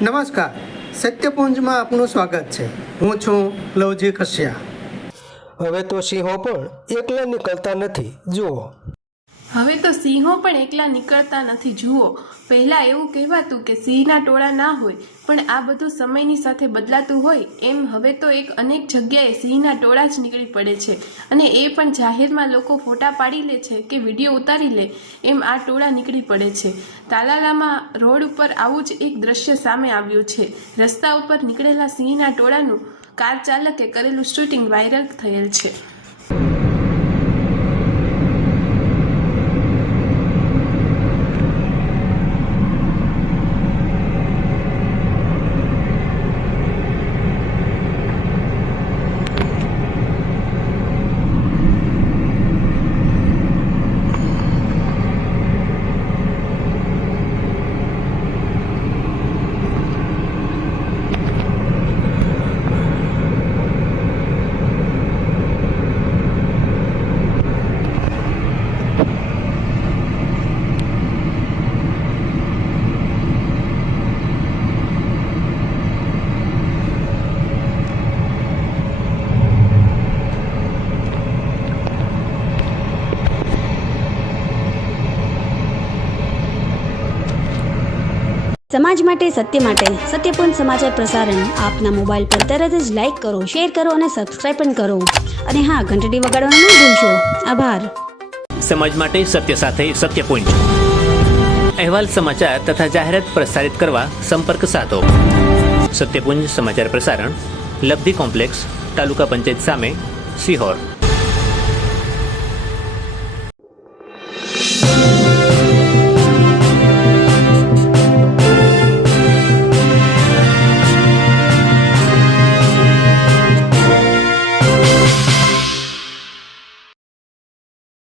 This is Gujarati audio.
નમસ્કાર, સત્યપુંજમાં આપનું સ્વાગત છે। હું છું લવજી કશ્યા। હવે તો સિંહો પણ એકલા નીકળતા નથી, જુઓ। હવે તો સિંહો પણ એકલા નીકળતા નથી, જુઓ। પહેલા એવું કહેવાતું કે સિંહના ટોળા ના હોય, પણ આ બધું સમયની સાથે બદલાતું હોય એમ હવે તો અનેક જગ્યાએ સિંહના ટોળા જ નીકળી પડે છે, અને એ પણ જાહેરમાં લોકો ફોટા પાડી લે છે કે વિડીયો ઉતારી લે એમ આ ટોળા નીકળી પડે છે। તાલાલામાં રોડ ઉપર આવું જ એક દ્રશ્ય સામે આવ્યું છે। રસ્તા ઉપર નીકળેલા સિંહના ટોળાનું કાર ચાલકે કરેલું શૂટિંગ વાયરલ થયેલ છે। સમાજ માટે સત્ય માટે સત્યપૂર્ણ સમાચાર પ્રસારણ આપના મોબાઈલ પર તરત જ લાઈક કરો, શેર કરો અને સબસ્ક્રાઇબ પણ કરો, અને હા, ઘંટડી વગાડવાનું ન ભૂલશો। આભાર। સમાજ માટે સત્ય સાથે સત્યપુંજ અહેવાલ, સમાચાર તથા જાહેરાત પ્રસારિત કરવા સંપર્ક સાધો। સત્યપુંજ સમાચાર પ્રસારણ, લબ્ધિ કોમ્પ્લેક્સ, તાલુકા પંચાયત સામે, સિહોર।